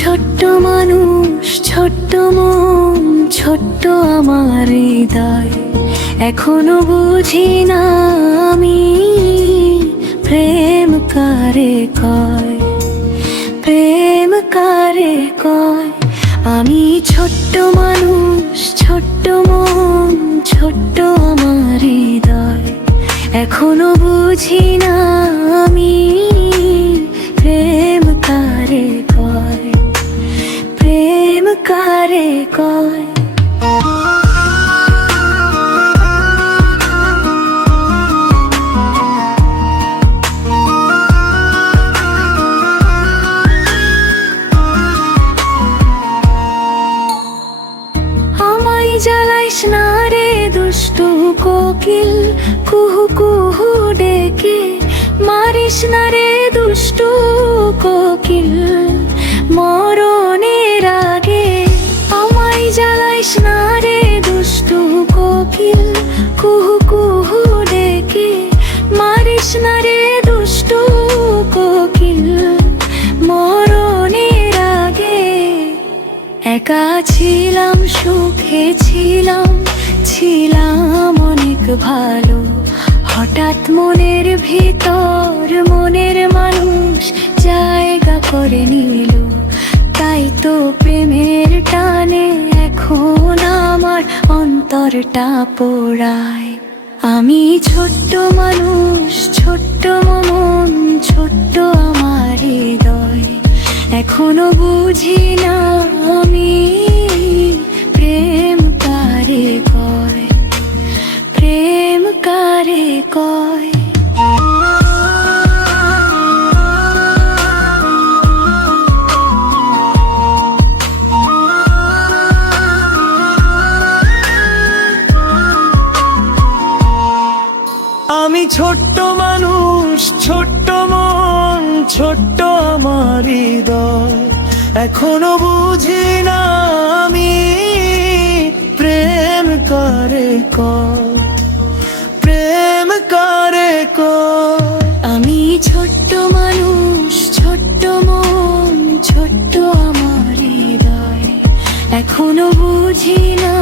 ছোট্ট মানুষ, ছোট্ট মন, ছোট্ট আমার হৃদয়। এখনো বুঝি না আমি প্রেম কারে কয়, প্রেম কারে কয়। আমি ছোট্ট মানুষ, ছোট্ট মন, ছোট্ট আমার হৃদয়। এখনো বুঝি না আমি প্রেম কারে কয়, প্রেম কারে কয়। আমায় জ্বালাইস না রে দুষ্টু কোকিল, কুহু কুহু ডেকে। মারিস না রে দুষ্টু কোকিল মরণের আগে। আমায় জ্বালাইস না রে দুষ্টু কোকিল, কুহু কুহু ডেকে। মারিস না রে দুষ্টু কোকিল মরণের আগে। একা ছিলাম, সুখে ছিলাম, ছিলাম অনেক ভালো। হঠাৎ মনের ভিতর মনের মানুষ জায়গা করে নিল। তাই তো প্রেমের টানে এখন আমার অন্তরটা পোড়ায়। আমি ছোট্ট মানুষ, ছোট্ট মন, ছোট্ট আমার হৃদয়। এখনো বুঝি না আমি প্রেম কারে কয়, প্রেম কারে কয়। আমি ছোট্ট মানুষ, ছোট্ট মন, ছোট্ট আমার হৃদয়। এখনো বুঝি না আমি প্রেম কারে কয়, প্রেম কারে কয়। আমি ছোট্ট মানুষ, ছোট্ট মন, ছোট্ট আমার হৃদয়। এখনো বুঝি না